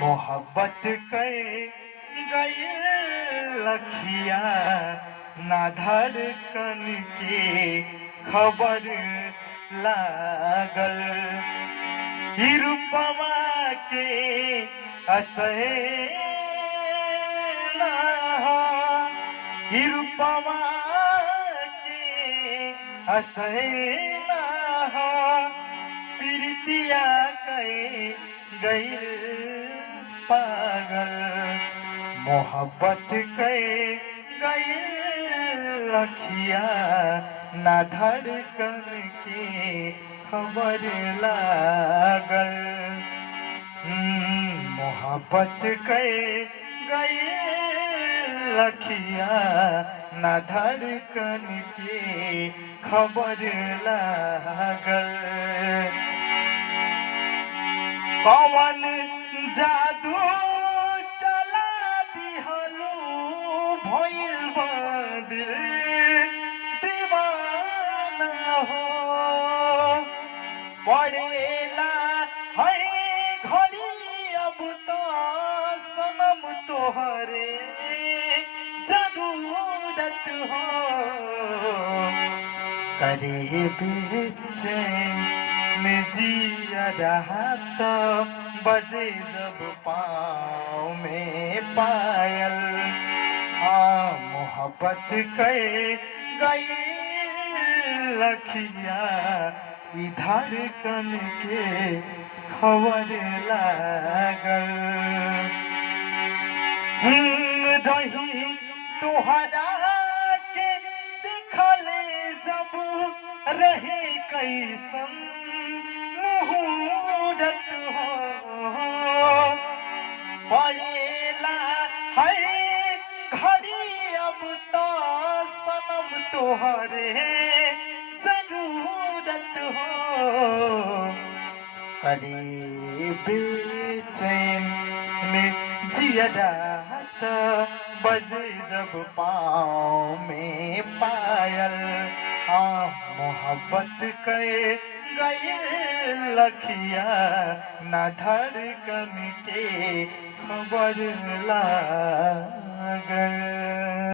मोहब्बत कर गई लखिया ना धड़कन के खबर लागल। ई रूपवा के असहे ना हो, ई रूपवा के असहे ना हो, प्रीतिया कहे गई पागल। मोहब्बत कहे गई लखिया ना धड़कन के खबर लागल। मोहब्बत कहे गई लखिया ना धड़कन के खबर लागल। कौन जादू चला दिहलू भइल बा दिल दीवाना हो। पड़ेला है घड़ी अब तो सनम तोहरे जरूरत हो। करे बेचैन जिया रहा तो बजे जब पाँव में पायल। मोहब्बत कहे गई लखिया ई धड़कन के खबर लागल। रही तोहरा के देखले जब रहे कैसन मुहूर्त हो। पड़ेला है घड़ी अब तो सनम तोहरे जरूरत हो। करे बेचैन जिया तो बजे जब पाँव में पायल। मोहब्बत कहे गई लखिया ना धड़कन के खबर लागल।